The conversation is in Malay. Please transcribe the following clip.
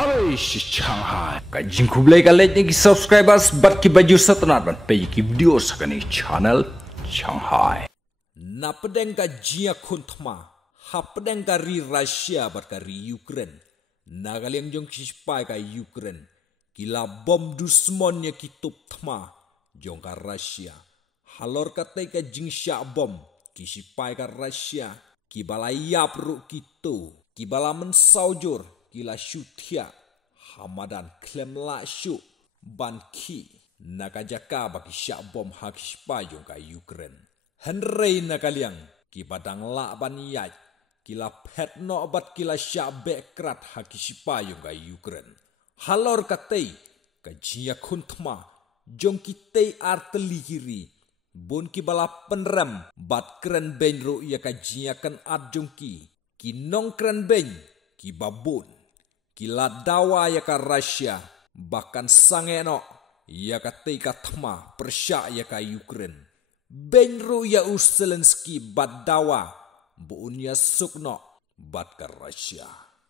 Aray si Shanghai. Kajing kublai kalet ni subscribers bat ki baju satnat ban pe ki video sakani channel Shanghai. Na pedeng ka jia kuntma, ha pedeng ka ri Russia bat ka ri Ukraine. Na kaliang jong kispai ka Ukraine, kila bom dusmonnya kitup tma jong ka Russia. Halor ka te ka jing sya bom, kispai ka Russia, kibala yap ru kitu, kibala mensaujur. Kila syutia hamadan klem la syu ban ki nakajaka bagi syak bom hak spayong ka Ukraine. Henrei nakaliang ki badang la ban yaj kila pet no bat kila syak bekrat hak spayong ka Ukraine. Halor katei ka jia kuntma jong kitei artilleri bon ki bala penrem bat kren ben ru ya ka jia kan ad jong ki nong kren ben ki babun. Kila dawa ya ka Russia, bahkan sangeno ya ka teka tma persya ya ka Ukraine. Benru ya Zelensky bad dawa, buunya sukno bad ka Russia.